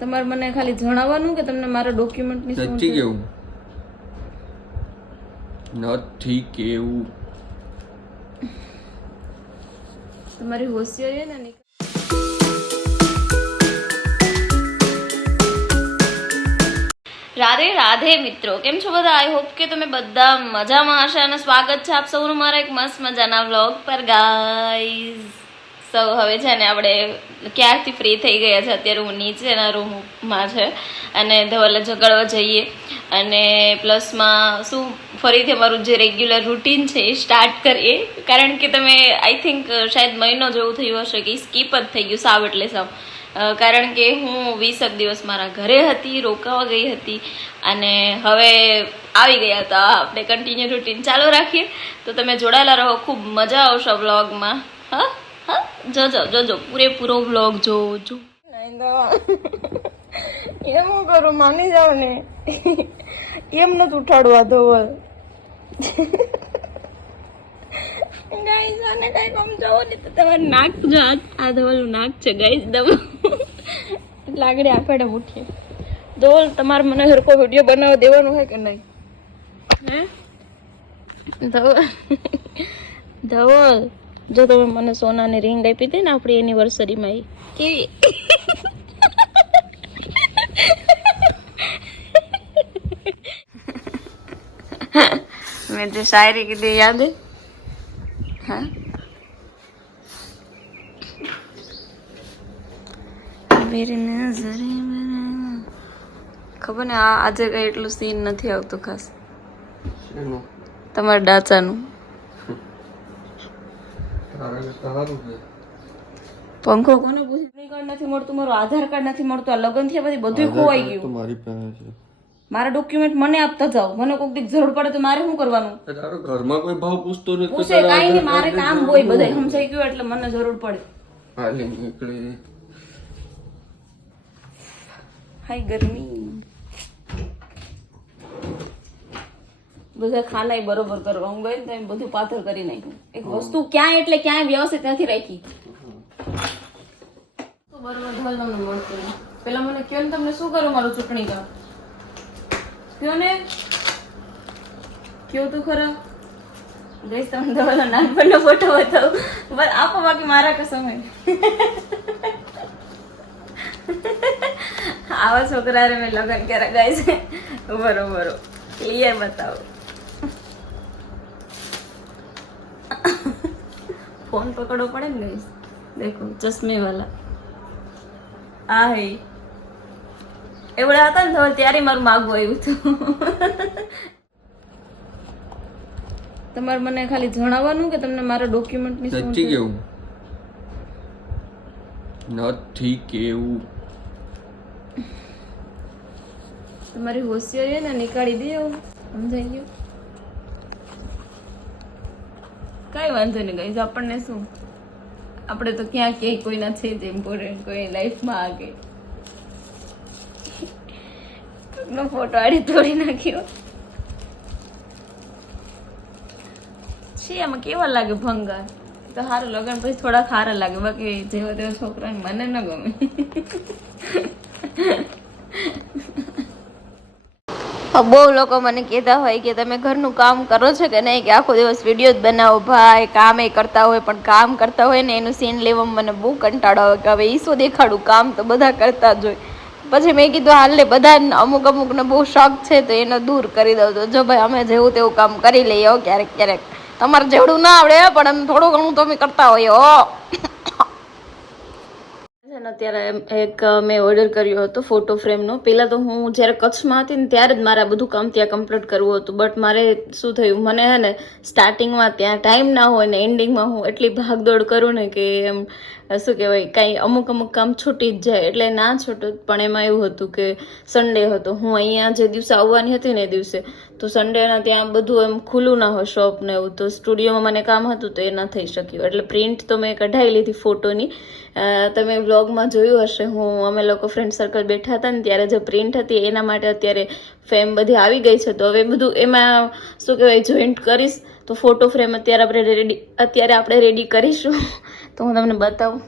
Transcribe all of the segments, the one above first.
તમારે મને ખાલી જણાવવાનું કે તમને મારા ડોક્યુમેન્ટની શું નથી કેવું નથી કેવું તમારી હોશિયારી ને નહીં. રાધે રાધે મિત્રો, કેમ છો બધા? આઈ હોપ કે તમે બધા મજામાં હશે અને સ્વાગત છે આપ સૌનું મારા એક મસ્ત મજાના વ્લોગ પર ગાઈઝ. સૌ હવે છે ને આપણે ક્યારથી ફ્રી થઈ ગયા છે. અત્યારે હું નીચેના રૂમમાં છે અને ધવલે જગાડવા જઈએ અને પ્લસમાં શું ફરીથી અમારું જે રેગ્યુલર રૂટીન છે એ સ્ટાર્ટ કરીએ. કારણ કે તમે આઈ થિંક શાયદ મહિનો જેવું થયું હશે કે સ્કીપ જ થઈ ગયું સાવ એટલે સાવ. કારણ કે હું 20 દિવસ મારા ઘરે હતી, રોકાવા ગઈ હતી અને હવે આવી ગયા હતા. આપણે કન્ટિન્યુ રૂટીન ચાલુ રાખીએ તો તમે જોડાયેલા રહો, ખૂબ મજા આવશે વ્લોગમાં. હા હા, જોજો પૂરેપૂરો વ્લોગ જોજો. એમ હું કરું, માની જાવ ને, એમ નથી ઉઠાડવા ધોવલ. ગાઈઝ આને કઈ કમ જોવો ને તો તમારું નાક જો આ ધવલનું નાક છે ગાઈઝ. દમ લાગડી આપેડે ઉઠીએ. ધવલ તમારે મને હરકો વિડીયો બનાવવા દેવાનો હોય કે નહીં? હે ધવલ, જો તમે મને સોનાની રિંગ આપી હતી ને આપણી એનિવર્સરીમાં, એ કેવી મેં જે શાયરી કીધી યાદ હે? हाँ मेरी नजर खबर ने આજે કઈ એટલું સીન નથી આવતું ખાસ તમારા ડાચાનું. પંખો કોને પૂછ્યું? કાર્ડ નથી મળતું, મારું આધાર કાર્ડ નથી મળતું, આ લગ્ન થયા પછી બધું ખોવાઈ ગયું. મારા ડોક્યુમેન્ટ મને આપતા જાઓ, મને કોઈક દી જરૂર પડે તો મારે શું કરવાનું? તારો ઘરમાં કોઈ ભાવ પૂછતો નથી? પૂછે કાઈ નહીં, મારે કામ હોય બધા સમજાઈ ગયું એટલે મને જરૂર પડે. હાલે નીકળી. હાય ગરમી. બધા ખાનાય બરોબર કરવા હું ગઈ ને તો એમ બધું પાથર કરી નાખ્યું. એક વસ્તુ ક્યાંય એટલે ક્યાંય વ્યવસ્થિત નથી રાખી. બરોબર ઢોલવાનું મળતું નહીં. પેલા મને કયો ને તમને શું કરું મારું ચૂંટણી કામ? કયો ને, કયો તું ખરા. ગઈશ તમને ધોવાનો નાનપણનો ફોટો બતાવું, બસ આપો, બાકી મારા કે સમય. આવા છોકરાને મેં લગ્ન કર્યા ગાઈસ. બરોબર ક્લિયર બતાવો. ફોન પકડવો પડે ને ગાઈસ. દેખો ચશ્મે વાલા આ હે એવડા હતા ને ધવલ ત્યારે મારું માગવું આવ્યું હતું. તમારે મને ખાલી જણાવવાનું કે તમને મારા ડોક્યુમેન્ટની શું નથી કેવું નથી કેવું તમારી હોશિયારી ને નીકાળી દે એવું સમજાઈ ગયું. કઈ વાંધો નહીં ગાઈસ, આપણને શું, આપણે તો ક્યાં ક્યાંય કોઈના છે જ ઇમ્પોર્ટન્ટ કોઈ લાઈફમાં આગે. નો ફોટો આડી તોડી નાખ્યો છે. આમાં કેવા લાગે ભંગાર? તો સારું, લગન પછી થોડા ખારા લાગે, બાકી જેવા તેવા છોકરાને મને ન ગમે. બહુ લોકો મને કહેતા હોય કે તમે ઘરનું કામ કરો છો કે નહીં, કે આખો દિવસ વિડીયો જ બનાવો. ભાઈ કામ એ કરતા હોય પણ કામ કરતા હોય ને એનું સીન લેવામાં મને બહુ કંટાળો આવે કે હવે ઈસો દેખાડું, કામ તો બધા કરતા જ હોય. પછી મેં કીધું હાલે બધા અમુકને બહુ શોખ છે તો એને દૂર કરી દઉં. તો જો ભાઈ અમે જેવું તેવું કામ કરી લઈએ ક્યારેક ક્યારેક. તમારે જેવડું ના આવડે પણ એમ થોડું ઘણું તમે કરતા હોઈએ. અત્યારે એક મેં ઓર્ડર કર્યો હતો ફોટો ફ્રેમનો. પહેલાં તો હું જ્યારે કચ્છમાં હતી ને ત્યારે જ મારે આ બધું કામ ત્યાં કમ્પ્લીટ કરવું હતું. બટ મારે શું થયું, મને હે ને સ્ટાર્ટિંગમાં ત્યાં ટાઈમ ના હોય ને એન્ડિંગમાં હું એટલી ભાગદોડ કરું ને કે એમ શું કહેવાય, કાંઈ અમુક કામ છૂટી જ જાય એટલે ના છૂટું. પણ એમાં એવું હતું કે સન્ડે હતો, હું અહીંયા જે દિવસે આવવાની હતી ને એ દિવસે તો સન્ડેના ત્યાં બધું એમ ખુલ્લું ના હોય શોપ ને એવું. તો સ્ટુડિયોમાં મને કામ હતું તો એ ના થઈ શક્યું. એટલે પ્રિન્ટ તો મેં કઢાવી લીધી ફોટોની. તમે વ્લોગમાં જોયું હશે, અમે લોકો ફ્રેન્ડ સર્કલ બેઠા હતા ને ત્યારે જે પ્રિન્ટ હતી એના માટે અત્યારે ફેમ બધી આવી ગઈ છે. તો હવે બધું એમાં શું કહેવાય જોઈન્ટ કરીશ તો ફોટો ફ્રેમ અત્યારે આપણે રેડી કરીશું. તો હું તમને બતાવું.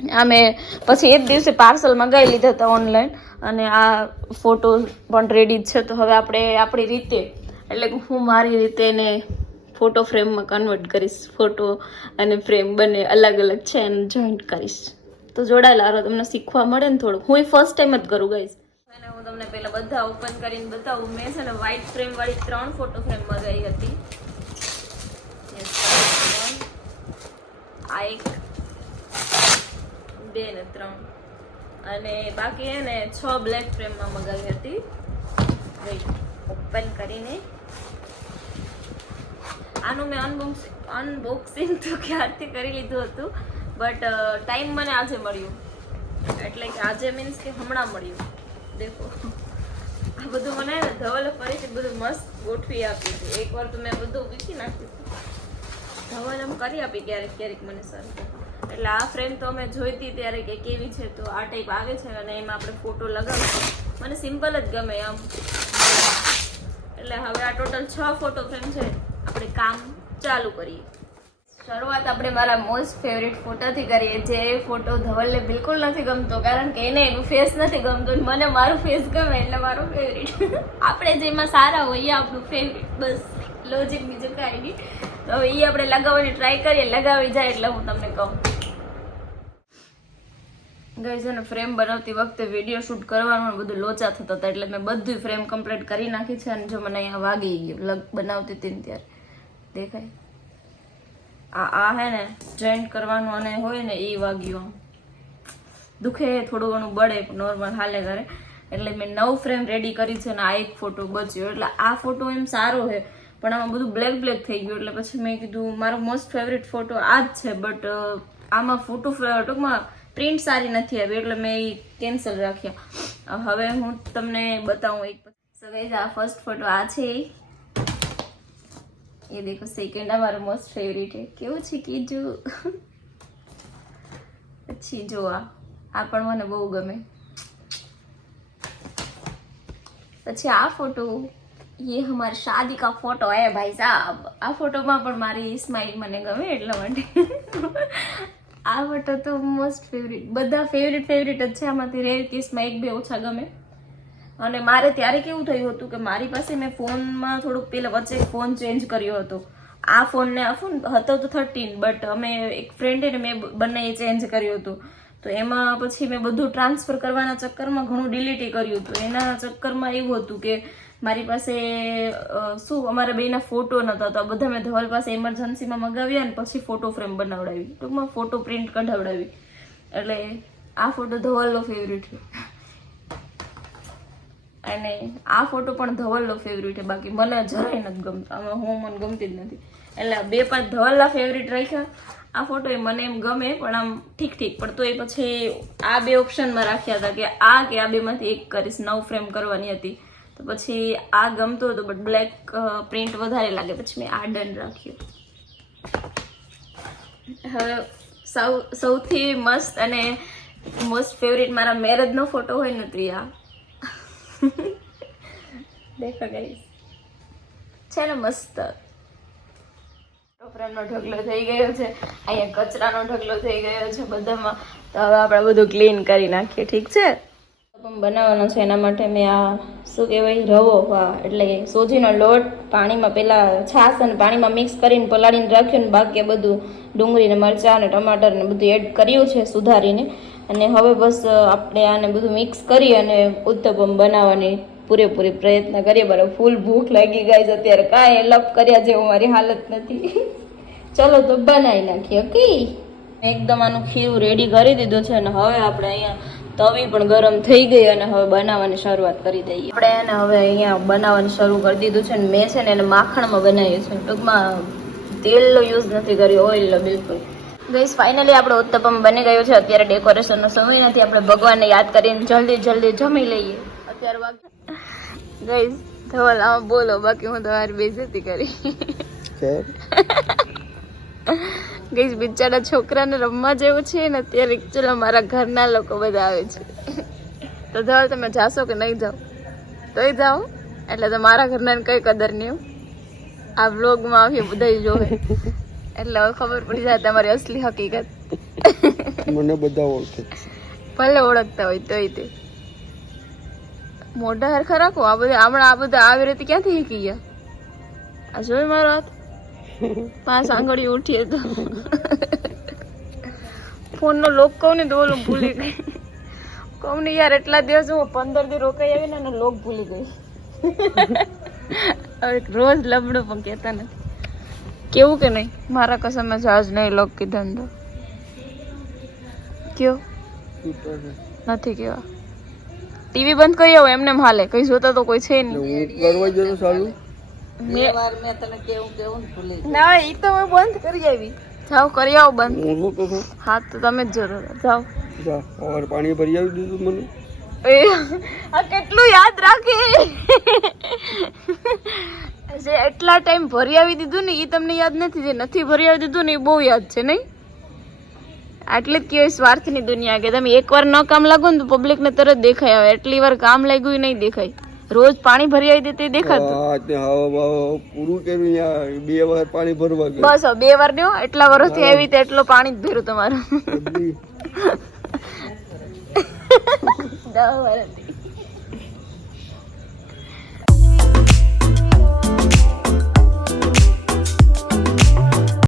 આ મેં પછી એક દિવસે પાર્સલ મંગાવી લીધા હતા ઓનલાઈન, અને આ ફોટો પણ રેડી જ છે. તો હવે આપણે આપણી રીતે, એટલે કે હું મારી રીતે એને ફોટો ફ્રેમમાં કન્વર્ટ કરીશ. ફોટો અને ફ્રેમ બંને અલગ અલગ છે અને જોઈન્ટ કરીશ. તો જોડાયેલા રહો, તમને શીખવા મળે ને થોડું. હું ફર્સ્ટ ટાઈમ જ કરું ગાઈસ. અને હું તમને પહેલા બધા ઓપન કરીને બતાવું. મેં છે ને વ્હાઈટ ફ્રેમ વાળી 3 ફોટો ફ્રેમ મંગાવી હતી. આ 1, 2 ને 3, અને બાકી હે ને 6 બ્લેક ફ્રેમમાં મંગાવી હતી. ઓપન કરીને આનું મેં અનબોક્સિંગ તો ક્યારથી કરી લીધું હતું, બટ ટાઈમ મને આજે મળ્યું. એટલે કે આજે મીન્સ કે હમણાં મળ્યું. દેખો આ બધું મને ને ધવલે ફરીથી બધું મસ્ત ગોઠવી આપ્યું છે. એકવાર તો મેં બધું વીખી નાખ્યું હતું. ધવલ એમ કરી આપી ક્યારેક ક્યારેક મને સર. એટલે આ ફ્રેમ તો અમે જોઈતી ત્યારે કે કેવી છે, તો આ ટાઈપ આવે છે અને એમાં આપણે ફોટો લગાવીશું. મને સિમ્પલ જ ગમે આમ. એટલે હવે આ ટોટલ 6 ફોટો ફ્રેમ છે. આપણે કામ ચાલુ કરીએ. શરૂઆત આપણે મારા મોસ્ટ ફેવરિટ ફોટોથી કરીએ. જે ફોટો ધવલને બિલકુલ નથી ગમતો, કારણ કે એને એનું ફેસ નથી ગમતું, મને મારું ફેસ ગમે એટલે મારું ફેવરિટ. આપણે જેમાં સારા હોઈએ આપણું ફેવરિટ, બસ લોજિક બીજું કાંઈ નહીં. તો હવે એ આપણે લગાવવાની ટ્રાય કરીએ. લગાવી જાય એટલે હું તમને કહું. ગાઈઝ એને ફ્રેમ બનાવતી વખતે વિડીયો શૂટ કરવાનું બધું લોચા થતા હતા, એટલે મેં બધું ફ્રેમ કમ્પ્લીટ કરી નાખી છે. અને જો મને અહીંયા વાગી ગયું બનાવતી હતી ને ત્યારે દેખાય આ હે ને જોઈન્ટ કરવાનું અને હોય ને એ વાગ્યું. આમ દુખે થોડું ઘણું બળે, નોર્મલ હાલે કરે. એટલે મેં 9 ફ્રેમ રેડી કરી છે અને આ 1 ફોટો બચ્યો. એટલે આ ફોટો એમ સારો છે, પણ આમાં બધું બ્લેક થઈ ગયું. એટલે પછી મેં કીધું મારો મોસ્ટ ફેવરિટ ફોટો આ જ છે, બટ આમાં ફોટો ટૂંકમાં પ્રિન્ટ સારી નથી આવી, એટલે મેં એ કેન્સલ રાખ્યા. હવે હું તમને બતાવું એક. સો ગાઈઝ આ ફર્સ્ટ ફોટો આ છે. એ દેખો સેકન્ડ આ મારો મોસ્ટ ફેવરિટ છે. કેવું છે કીધું. પછી જો આ પણ મને બહુ ગમે. પછી આ ફોટો, ये हमारे शादी का फोटो है भाई साहब. આ ફોટોમાં પણ મારી સ્માઈલ મને ગમે એટલા માટે. આ ફોટો તો મોસ્ટ ફેવરિટ, બધા ફેવરિટ જ છે. આમાંથી રેર કેસમાં 1-2 ઓછા ગમે. અને મારે ત્યારે કેવું થયું હતું કે મારી પાસે મેં ફોનમાં થોડુંક પહેલાં વચ્ચે ફોન ચેન્જ કર્યો હતો. આ ફોન હતો તો 13, બટ અમે એક ફ્રેન્ડે ને મેં બંને ચેન્જ કર્યો હતો. તો એમાં પછી મેં બધું ટ્રાન્સફર કરવાના ચક્કરમાં ઘણું ડિલીટ કર્યું હતું. એના ચક્કરમાં એવું હતું કે મારી પાસે અમારા બેના ફોટો નહોતા, તો બધા મેં ધવલ પાસે ઇમરજન્સીમાં મગાવ્યા ને પછી ફોટો ફ્રેમ બનાવડાવી, ટૂંકમાં ફોટો પ્રિન્ટ કઢાવડાવી. એટલે આ ફોટો ધવલનો ફેવરિટ છે. અને આ ફોટો પણ ધવલનો ફેવરિટ છે. બાકી મને જરાય નથી ગમતો. આમાં મને ગમતી જ નથી. એટલે 2-5 ધવલના ફેવરિટ રાખ્યા. આ ફોટો એ મને એમ ગમે, પણ આમ ઠીક. પણ તો એ પછી આ 2 ઓપ્શનમાં રાખ્યા હતા કે આ 2માંથી એક કરીશ. 9 ફ્રેમ કરવાની હતી, તો પછી આ ગમતો હતો, બટ બ્લેક પ્રિન્ટ વધારે લાગે. પછી મેં આ ડન રાખ્યું. હવે સૌથી મસ્ત અને મોસ્ટ ફેવરિટ મારા મેરેજનો ફોટો હોય ને તો આ દેખો ગાઈસ, છે ને મસ્ત. ફ્રેમનો ઢગલો થઈ ગયો છે, અહીંયા કચરાનો ઢગલો થઈ ગયો છે બધામાં. તો હવે આપણે બધું ક્લીન કરી નાખીએ. ઠીક છે. બનાવવાનો છે એના માટે મેં આ શું કહેવાય રવો, એટલે સોજીનો લોટ પાણીમાં પહેલાં છાશ અને પાણીમાં મિક્સ કરીને પલાળીને રાખ્યું ને બાકી બધું ડુંગળી ને મરચાં અને ટમાટર ને બધું એડ કર્યું છે સુધારીને. અને હવે બસ આપણે આને બધું મિક્સ કરી અને ઉત્તપમ બનાવવાની પૂરેપૂરી પ્રયત્ન કરીએ. બરાબર ફૂલ ભૂખ લાગી ગાઈઝ અત્યારે, કાંઈ લપ કર્યા જેવું મારી હાલત નથી. ચલો તો બનાવી નાખીએ. ઓકે, એકદમ આનું ખીરું રેડી કરી દીધું છે અને હવે આપણે અહીંયા તવી પણ ગરમ થઈ ગઈ અને હવે બનાવવાની શરૂઆત કરી દઈએ. આપણે એને હવે અહીંયા બનાવવાનું શરૂ કરી દીધું છે. મેં છે ને એને માખણમાં બનાવ્યું છે, ટૂંકમાં તેલનો યુઝ નથી કર્યો, ઓઇલનો બિલકુલ. ગાઈસ ફાઇનલી આપણો ઉત્તપમ બની ગયો છે. અત્યારે ડેકોરેશનનો સમય નથી, આપણે ભગવાનને યાદ કરીને જલ્દી જમી લઈએ. અત્યારે ગાઈસ ધવલ આમાં બોલો, બાકી હું તમારી બેઇજ્જતી કરી. ગાઈસ બિચારા છોકરાને રમવા જેવું છે ને અત્યારે. ચલો મારા ઘરના લોકો બધા આવે છે, તો ધવલ તમે જાશો કે નહીં જાઓ? તોય જાઓ, એટલે તો મારા ઘરના કઈ કદર નહીં. આ વ્લોગમાં આવીએ બધા જોવે એટલે હવે ખબર પડી જાય તમારી અસલી હકીકત. મને બધા ઓળખે છે. ભલે ઓળખતા હોય તોય તે મોઢા હરખા રાખો. આ બધા હમણાં આ બધા આવી રીતે ક્યાંથી શીખી ગયા? આ જોઈ મારો હાથ, પાંચ આંગળી ઉઠીએ તો ફોન નો લોક કહું ને તો ઓલું ભૂલી ગઈ. કહું ને યાર એટલા દિવસ હું 15 દી રોકાઈ આવી ને લોક ભૂલી ગઈ. હવે રોજ લબડું પણ કહેતા નથી. કેવું કે નહીં? મારા કસમ જહાજ નહીં લોક કીધા ને તો કયો નથી કેવા. ટીવી બંધ કરી આવો એમને હાલે, કઈ જોતા તો કોઈ છે નહીં. હું કરવા જતો સાલું ના ઈ તો મેં બંધ કરી આવી. જાઓ કરી આવો બંધ. હું જોતો હતો. હા તો તમે જ જરૂર જાઓ. જા સવારે પાણી ભરી આવી દીધું મને. એ આ કેટલું યાદ રાખે. જે એટલા ટાઈમ ભરી આવી દીધું ને એ તમને યાદ નથી. જે નથી ભરી આવી દીધું ને એ બહુ યાદ છે નહીં? આટલે જ કહેવાય સ્વાર્થની દુનિયા કે તમે એકવાર ન કામ લાગો ને તો પબ્લિક ને તરત દેખાય આવે. એટલી વાર કામ લાગ્યું નહીં દેખાય. રોજ પાણી ભરી આવી દેते દેખાતું. હા તે હા પૂરું કર્યું યાર. 2 વાર પાણી ભરવા ગયા. બસ 2 વાર નો એટલા વર્ષથી આવી તે એટલો પાણી જ ભર્યું તમારું. 10 વર્ષથી